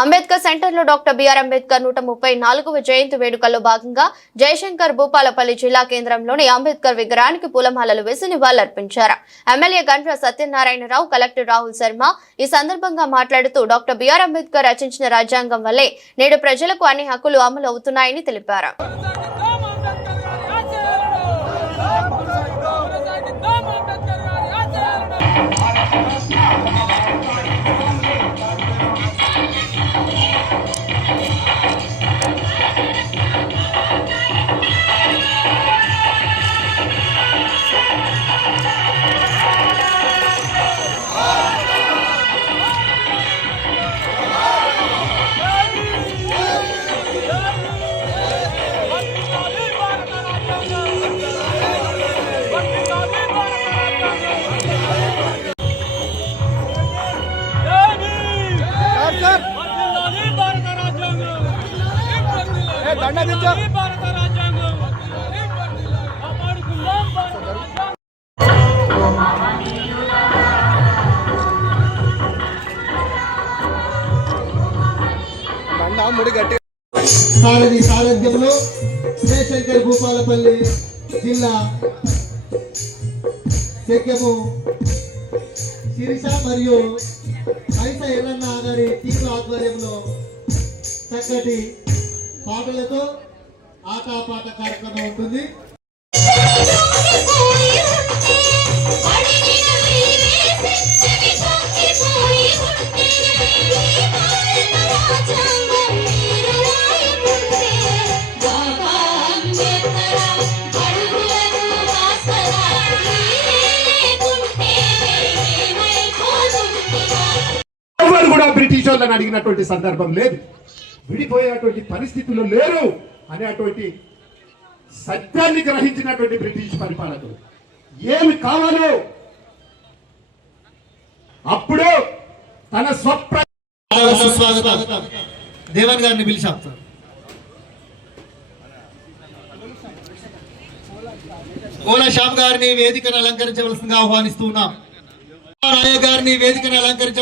అంబేద్కర్ సెంటర్లో doctor BR Ambedkar నూట ముప్పై నాలుగవ జయంతి వేడుకల్లో భాగంగా జయశంకర్ భూపాలపల్లి జిల్లా కేంద్రంలోని అంబేద్కర్ విగ్రహానికి పూలమాలలు వేసి నివాళులర్పించారు. ఎమ్మెల్యే గండ్ర సత్యనారాయణరావు కలెక్టర్ రాహుల్ శర్మ ఈ సందర్భంగా మాట్లాడుతూ డాక్టర్ బిఆర్ అంబేద్కర్ రచించిన రాజ్యాంగం వల్లే నేడు ప్రజలకు అన్ని హక్కులు అమలు అవుతున్నాయని తెలిపారు. భారత రాజ్యాంగం కాపాడుకుందాం భారత రాజ్యాంగం. బండ ముడి గట్టి. సారథి సారథ్యంలో శ్రీశంకర్ భూపాలపల్లి జిల్లా శక్యము శిరీష మరియు ఐస ఎల్లన్న గారి టీం ఆధ్వర్యంలో చక్కటి పాటలతో ఆటపాట కార్యక్రమం ఉంటుంది. ఎవరు కూడా బ్రిటిష్ వాళ్ళని అడిగినటువంటి సందర్భం లేదు. విడిపోయేటువంటి పరిస్థితుల్లో లేరు అనేటువంటి సత్యాన్ని గ్రహించినటువంటి బ్రిటిష్ పరిపాలకులు ఏమి కావాలో అప్పుడు తన స్వప్ర దేవన్ గారిని పిలిచాం కోల శ్యామ్ గారిని వేదికను అలంకరించవలసిందిగా ఆహ్వానిస్తూ ఉన్నాం. గారిని వేదికను అలంకరించవలసి